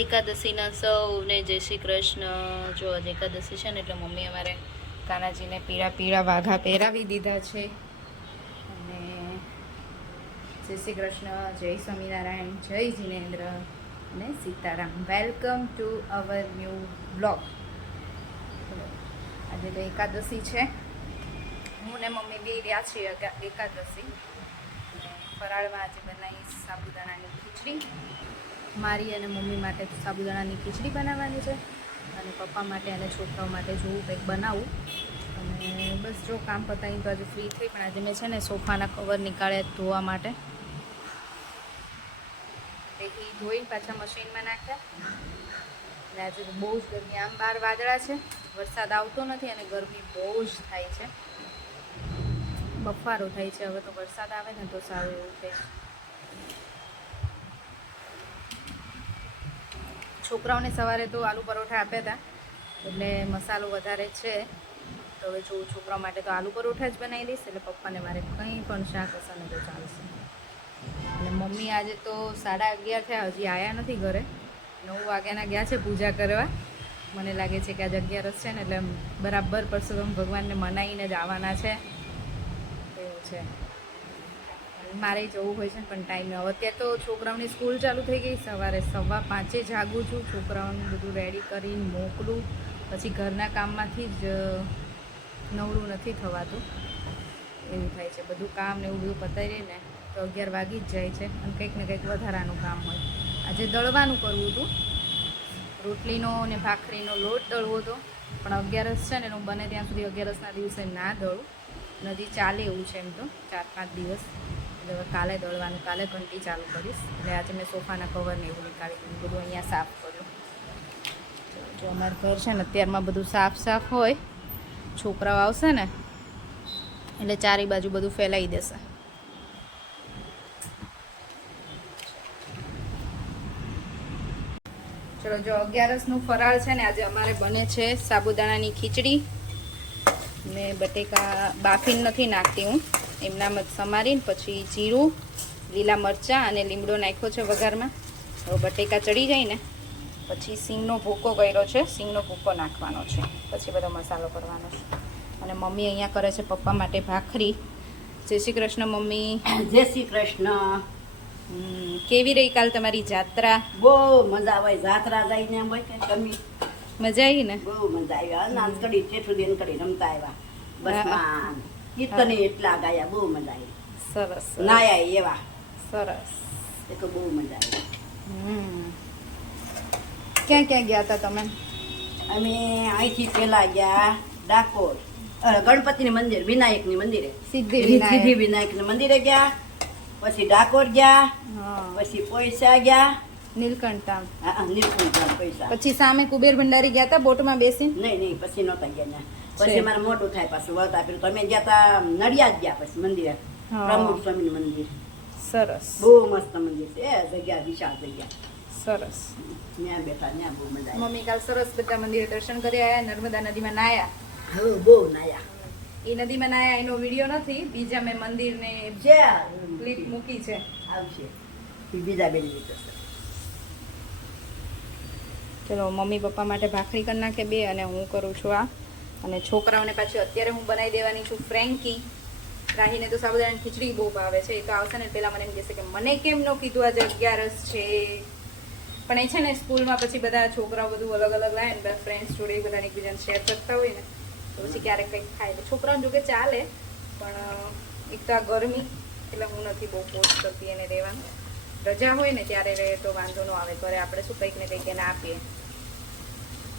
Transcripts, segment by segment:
એકાદશીના સૌને જય શ્રી કૃષ્ણ. જો આજે એકાદશી છે ને એટલે મમ્મી અમારે કાનાજીને પીળા પીળા વાઘા પહેરાવી દીધા છે. અને જય શ્રી કૃષ્ણ, જય સ્વામિનારાયણ, જય જીનેન્દ્ર અને Sitaram. Welcome to our new blog. આજે તો એકાદશી છે. હું ને મમ્મી બે રહ્યા છીએ એકાદશી. ફરાળમાં આજે બનાવીશ સાબુદાણાની ખીચડી. મારી અને મમ્મી માટે સાબુદાણાની ખીચડી બનાવવાની છે અને પપ્પા માટે અને છોકરાઓ માટે જોવું કંઈક બનાવું. અને બસ જો કામ પતાવીને તો આજે ફ્રી થઈ. પણ આજે મેં છે ને સોફાના કવર નીકાળ્યા ધોવા માટે. એ ધોઈને પાછા મશીનમાં નાખ્યા. અને આજે બહુ જ ગરમી, આમ બહાર વાદળા છે, વરસાદ આવતો નથી અને ગરમી બહુ જ થાય છે, બફારો થાય છે. હવે તો વરસાદ આવે ને તો સારું એવું થાય. છોકરાઓને સવારે તો આલુ પરોઠા આપ્યા હતા એટલે મસાલો વધારે છે. તો હવે જો છોકરાઓ માટે તો આલુ પરોઠા જ બનાવી દઈશ. એટલે પપ્પાને મારે કંઈ પણ શાક હશે ને તો ચાલશે. અને મમ્મી આજે તો 11:30 થયા, હજી આવ્યા નથી ઘરે. 9 વાગ્યાના ગયા છે પૂજા કરવા. મને લાગે છે કે આજે 11 છે ને એટલે બરાબર પરસોત્તમ ભગવાનને મનાવીને જ આવવાના છે એવું છે. મારે જવું હોય છે ને પણ ટાઈમ ન. અત્યારે તો છોકરાઓની સ્કૂલ ચાલુ થઈ ગઈ. સવારે 5:15 જાગું છું, છોકરાઓનું બધું રેડી કરીને મોકલું. પછી ઘરના કામમાંથી જ નવરું નથી થવાતું, એવું થાય છે. બધું કામ ને એવું બધું પતાવી ને તો 11 વાગી જ જાય છે. અને કંઈક ને કંઈક વધારાનું કામ હોય. આજે દળવાનું કરવું હતું, રોટલીનો ને ભાખરીનો લોટ દળવો હતો. પણ 11 છે ને હું બને ત્યાં સુધી 11ના દિવસે ના દળું. નદી ચાલે એવું છે એમ તો 4-5 દિવસ. એટલે હવે કાલે દળવાનું, કાલે ઘંટી ચાલુ કરીશ. એટલે આજે મેં સોફાના કવરને એવું નીકાળી દીધું, બધું અહીંયા સાફ કર્યું. જો અમારું ઘર છે ને અત્યારમાં બધું સાફ હોય. છોકરાઓ આવશે ને એટલે ચારે બાજુ બધું ફેલાઈ દેશે. ચલો જો 11નું ફરાળ છે ને આજે અમારે બને છે સાબુદાણાની ખીચડી. મેં બટેકા બાફીને નથી નાખતી હું, એમનામ જ સમારીને પછી જીરું, લીલા મરચાં અને લીમડો નાખ્યો છે વઘારમાં. હવે બટેકા ચડી જાય ને પછી સિંગનો ભૂકો કર્યો છે, સિંગનો ભૂકો નાખવાનો છે, પછી બધો મસાલો કરવાનો છે. અને મમ્મી અહીંયા કરે છે પપ્પા માટે ભાખરી. જય શ્રી કૃષ્ણ મમ્મી. જય શ્રી કૃષ્ણ. કેવી રહી કાલ તમારી જાત્રા? બહુ મજા આવે. જાત્રા જઈને એમ હોય કે તમે મજા આવી ને? બહુ મજા આવી. અનાજ કડી ચેઠું કડી રમતા આવ્યા બસમાં. કીર્તને એટલા ગાયા, બહુ મજા આવી. સરસ. નાયા એવા સરસ. એ તો બહુ મજા આવી. ક્યાં ક્યાં ગયા હતા તમે? અમે અહીંથી પેલા ગયા ડાકોર, ગણપતિની મંદિર, વિનાયકની મંદિરે, સિદ્ધિ વિનાયકની મંદિરે ગયા. પછી ડાકોર ગયા, પછી પોઈસા ગયા, નીલકંઠ ધામ. નીલકંઠ ધામ પૈસા. પછી સામે કુબેર ભંડારી ગયા હતા બોટમાં બેસીને? નહીં, પછી નહોતા ગયા. પછી મારે મોટું થાય પાછું વળતા પેલું તમે ગયા તા નડિયાદ ગયા પછી મંદિરે, પ્રમુખ સ્વામીનું મંદિર. સરસ. બહુ મસ્ત મંદિર છે, જગ્યા વિશાળ જગ્યા. સરસ. ત્યાં બેઠા, ત્યાં બહુ મજા આવી. મમ્મી કાલ સરસ બધા મંદિરે દર્શન કરી આવ્યા. નર્મદા નદીમાં નાયા. હવે બહુ નાયા. એ નદીમાં નાયા એનો વિડીયો નથી, બીજા મેં મંદિરને ક્લિપ મૂકી છે, આવશે બીજા બેન લીધો. ચલો મમ્મી પપ્પા માટે ભાખરી કરી નાખે 2 અને હું કરું છું આ. અને છોકરાઓને પાછી અત્યારે હું બનાવી દેવાની છું ફ્રેન્કી. રાહીને તો સાબુદાણાની ખીચડી બહુ ભાવે છે. એક આવશે ને પહેલાં મને એમ કહેશે કે મને કેમ ન કીધું આજે 11 છે. પણ એ છે ને સ્કૂલમાં પછી બધા છોકરાઓ બધું અલગ અલગ લાવે ને, બધા ફ્રેન્ડ્સ જોડે બધાને એકબીજાને શેર કરતા હોય ને તો પછી ક્યારેક કંઈક ખાય. છોકરાઓને જોકે ચાલે, પણ એક તો આ ગરમી એટલે હું નથી બહુ પોસ્ટ કરતી એને રહેવાનું. રજા હોય ને ત્યારે રહે તો વાંધો ન આવે. ઘરે આપણે શું કંઈક ને કંઈક એને આપીએ.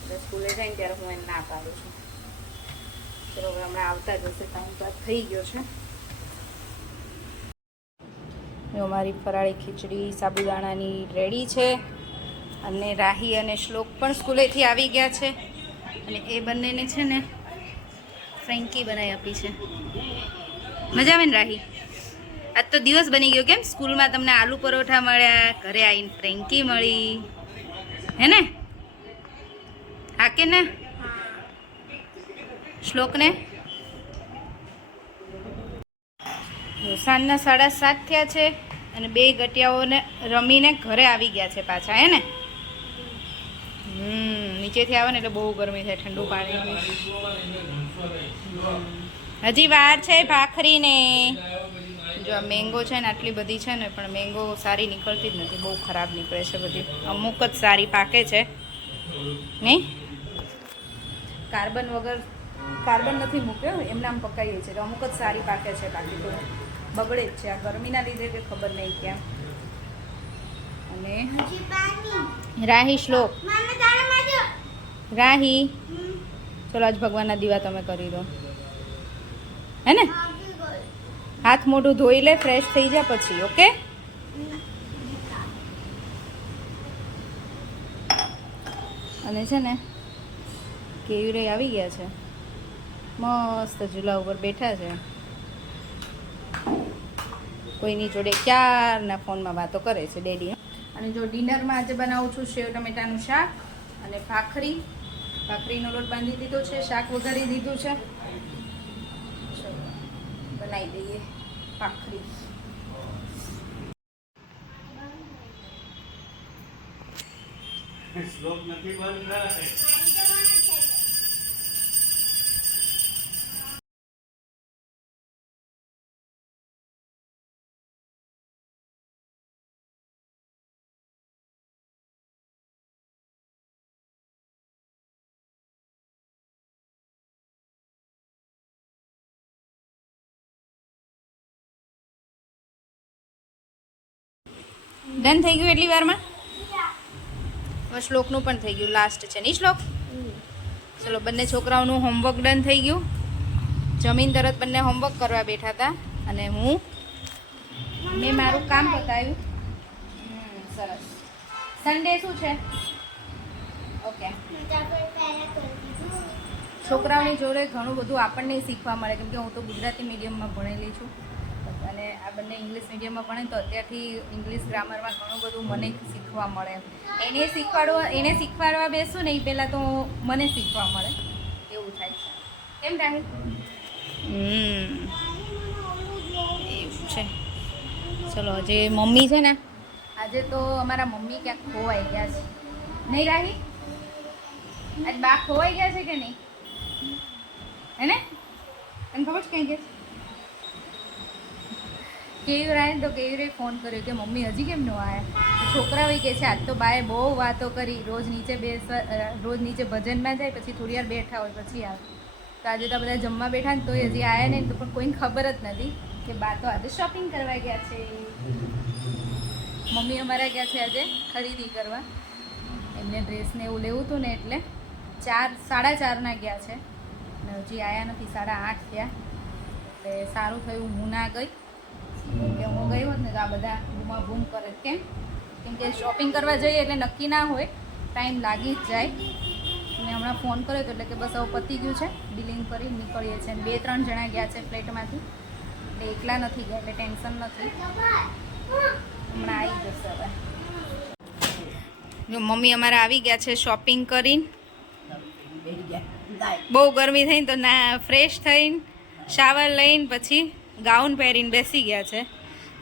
એટલે સ્કૂલે જાય ને ત્યારે હું એને ના પાડું છું. ચલો હવે હમણાં આવતા જ હશે, ટાઈમ પાસ થઈ ગયો છે. મારી ફરાળી ખીચડી સાબુદાણાની રેડી છે. અને રાહી અને શ્લોક પણ સ્કૂલેથી આવી ગયા છે. અને એ બંનેને છે ને ફ્રેન્કી બનાવી આપી છે. મજા આવે ને રાહી? આજ તો દિવસ બની ગયો કેમ? સ્કૂલમાં તમને આલુ પરોઠા મળ્યા, ઘરે આવીને ફ્રેન્કી મળી, હે ને? હા કે ના? શ્લોકને સાંજના 7:30 થયા છે અને 2 ગટિયાઓને રમીને ઘરે આવી ગયા છે પાછા, હે ને? નીચેથી આવે ને એટલે બહુ ગરમી થાય, ઠંડુ પાણી. હજી વાર છે ભાખરીને. જો આ મેંગો છે ને આટલી બધી છે ને, પણ મેંગો સારી નીકળતી જ નથી, બહુ ખરાબ નીકળે છે બધી. અમુક જ સારી પાકે છે નહીં. કાર્બન નથી મૂક્યો, એમને આમ પકાવીએ છે તો અમુક જ સારી પાકે છે, બાકી તો બગડે જ છે આ ગરમીના લીધે કે ખબર નહીં ક્યાં. અને રાહી શ્લોક રાહી, ચલો આજ ભગવાનના દીવા તમે કરી દો હે ને. હાથ મોઢું ધોઈ લે, ફ્રેશ થઈ જા પછી. ઓકે. અને છે ને કેયુરે આવી ગયા છે, મસ્ત ઝૂલા ઉપર બેઠા છે, કોઈની જોડે ક્યારના ફોનમાં વાતો કરે છે ડેડી. અને જો ડિનરમાં આજે બનાવું છું સેવ ટમેટાનું શાક અને ભાખરીનો લોટ બાંધી દીધો છે, શાક વઘારી દીધું છે. ચલો બનાવી દઈએ ભાખરી. શ્લોક નથી બંધ થાય. ડન થઈ ગયું એટલી વારમાં. હવે શ્લોકનું પણ થઈ ગયું, લાસ્ટ છે નહીં શ્લોક. ચલો બંને છોકરાઓનું હોમવર્ક ડન થઈ ગયું. જમીન તરત બંને હોમવર્ક કરવા બેઠા હતા અને મેં મારું કામ બતાવ્યું. સરસ. સન્ડે શું છે? ઓકે. છોકરાઓની જોડે ઘણું બધું આપણને શીખવા મળે, કેમ કે હું તો ગુજરાતી મીડિયમમાં ભણેલી છું અને આ બંને ઇંગ્લિશ મીડિયમમાં ભણે તો અત્યારથી ઇંગ્લિશ ગ્રામરમાં ઘણું બધું મને શીખવા મળે. એને શીખવાડવા બેસું ને એ પહેલાં તો મને શીખવા મળે એવું થાય છે. કેમ રાહી? એવું છે. ચલો જે મમ્મી છે ને, આજે તો અમારા મમ્મી ક્યાંક ખોવાઈ ગયા છે નહીં રાહી? આજ બા ખોવાઈ ગયા છે કે નહીં હે ને? તને ખબર છે ક્યાં ગયા છે? કેયુર આવે ને તો કેયુરે ફોન કર્યો કે મમ્મી હજી કેમ ન આવ્યા? છોકરાઓ કહે છે આજ તો બાએ બહુ વાતો કરી, રોજ નીચે ભજનમાં જાય, પછી થોડી વાર બેઠા હોય પછી આવે. તો આજે તો બધા જમવા બેઠા ને તોય હજી આવ્યા નહીં, તો પણ કોઈને ખબર જ નથી કે બા તો આજે શોપિંગ કરવા ગયા છે. મમ્મી અમારા ગયા છે આજે ખરીદી કરવા, એમને ડ્રેસને એવું લેવું હતું ને એટલે 4:30 ગયા છે અને હજી આવ્યા નથી. 8:30 થયા. એટલે સારું થયું હું ના ગઈ, કે હું ગઈ હોત ને તો આ બધા બૂમા બૂમ કરે. કેમ કે શોપિંગ કરવા જઈએ એટલે નક્કી ના હોય, ટાઈમ લાગી જ જાય. મેં હમણાં ફોન કર્યો હતો એટલે કે બસ હવે પતી ગયું છે, બિલિંગ કરી નીકળીએ છીએ. 2-3 જણા ગયા છે ફ્લેટમાંથી, એટલે એકલા નથી ગયા એટલે ટેન્શન નથી. હમણાં આવી જશે હવે. જો મમ્મી અમારા આવી ગયા છે શોપિંગ કરીને. બહુ ગરમી થઈને તો ના ફ્રેશ થઈને શાવર લઈને પછી ગાઉન પહેરીને બેસી ગયા છે.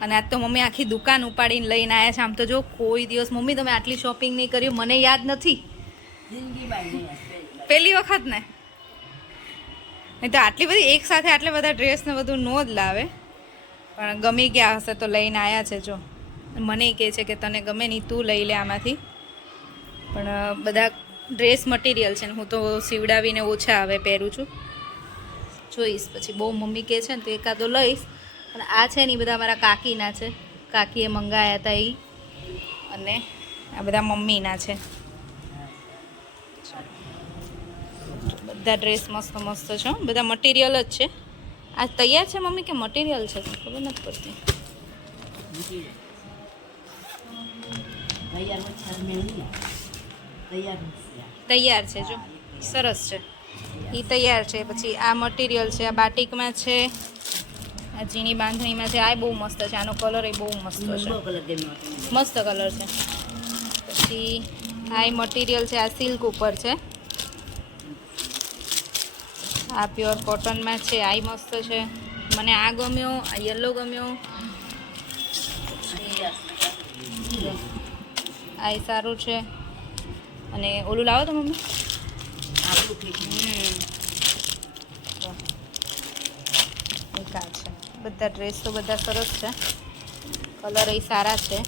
અને આજ તો મમ્મી આખી દુકાન ઉપાડીને લઈને આવ્યા છે. આમ તો જો કોઈ દિવસ મમ્મી તમે આટલી શોપિંગ નહીં કર્યું મને યાદ નથી, પહેલી વખત ને. નહીં તો આટલી બધી એક સાથે આટલા બધા ડ્રેસ ને બધું નો જ લાવે, પણ ગમી ગયા હશે તો લઈને આવ્યા છે. જો મને કહે છે કે તને ગમે નહીં તું લઈ લે આમાંથી, પણ બધા ડ્રેસ મટીરિયલ છે ને હું તો સીવડાવીને ઓછા હવે પહેરું છું. જોઈશ પછી બહુ મમ્મી કહે છે ને તો એકાદો લઈશ. અને આ છે ને એ બધા મારા કાકીના છે, કાકીએ મંગાવ્યા હતા એ, અને આ બધા મમ્મીના છે. બધા ડ્રેસ મસ્ત મસ્ત છે, બધા મટીરિયલ જ છે. આ તૈયાર છે મમ્મી કે મટીરિયલ છે ખબર નથી પડતી. તૈયાર છે જો સરસ છે, એ તૈયાર છે. પછી આ મટીરિયલ છે, આ બાટિકમાં છે, આ ઝીણી બાંધણીમાં છે. આ બહુ મસ્ત છે, આનો કલર એ બહુ મસ્ત છે, મસ્ત કલર છે. પછી આ મટીરિયલ છે, આ સિલ્ક ઉપર છે, આ પ્યોર કોટનમાં છે. આ મસ્ત છે, મને આ ગમ્યો, આ યલો ગમ્યો. આ સારું છે. અને ઓલું લાવો તો મમ્મી. આપણું થઈ ગયું. એક આ છે. બધા ડ્રેસ તો બધા સરસ છે, કલર એ સારા છે.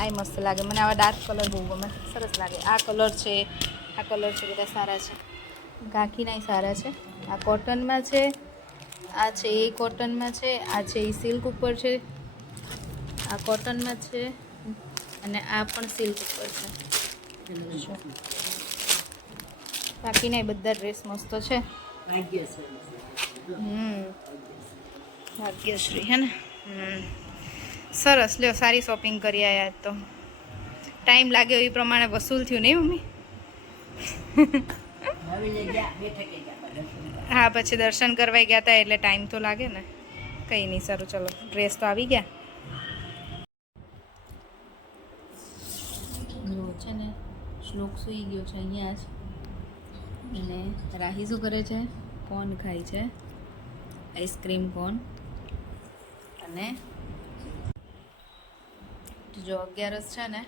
આ મસ્ત લાગે મને, આવા ડાર્ક કલર બહુ ગમે, સરસ લાગે. આ કલર છે, આ કલર છે, બધા સારા છે. ગાંઠીના સારા છે. આ કોટનમાં છે, આ છે એ કોટનમાં છે, આ છે એ સિલ્ક ઉપર છે, આ કોટનમાં છે, અને આ પણ સિલ્ક ઉપર છે. બાકીના બધા ડ્રેસ મસ્ત છે. ભાગ્યશ્રી હે ને. સરસ, લ્યો સારી શોપિંગ કરી આવ્યા તો. ટાઈમ લાગ્યો એ પ્રમાણે વસૂલ થયું નહીં મમ્મી? હા, પછી દર્શન કરવા ગયા હતા એટલે ટાઈમ તો લાગે ને. કંઈ નહીં, સારું ચલો, ડ્રેસ તો આવી ગયા. જો છે ને, શ્લોક સૂઈ ગયો છે અહીંયા જ, અને રાહી શું કરે છે? કોન ખાય છે, આઈસ્ક્રીમ કોન. અને જો 11 છે ને,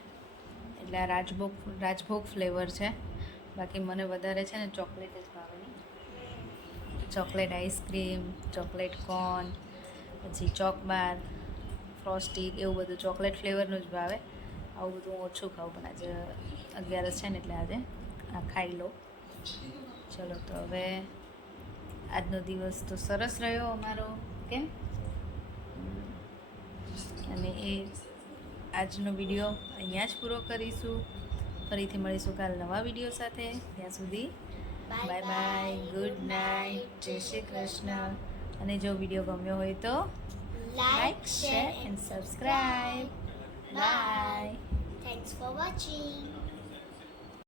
એટલે આ રાજભોગ ફ્લેવર છે. બાકી મને વધારે છે ને ચોકલેટ જ ભાવે. ચોકલેટ આઈસ્ક્રીમ, ચોકલેટ કોન, પછી ચોકબાર, ફ્રોસ્ટી, એવું બધું ચોકલેટ ફ્લેવરનું જ ભાવે. આવું બધું હું ઓછું ખાઉં, પણ આજે 11 છે ને એટલે આજે આ ખાઈ લો. ચલો તો હવે આજનો દિવસ તો સરસ રહ્યો અમારો, કેમ? અને આજનો વિડીયો અહીંયા જ પૂરો કરીશું. ફરીથી મળીશું કાલ નવા વિડીયો સાથે. ત્યાં સુધી બાય બાય, ગુડ નાઇટ, જય શ્રી કૃષ્ણ. અને જો વિડીયો ગમ્યો હોય તો like, share and subscribe. Bye. Thanks for watching.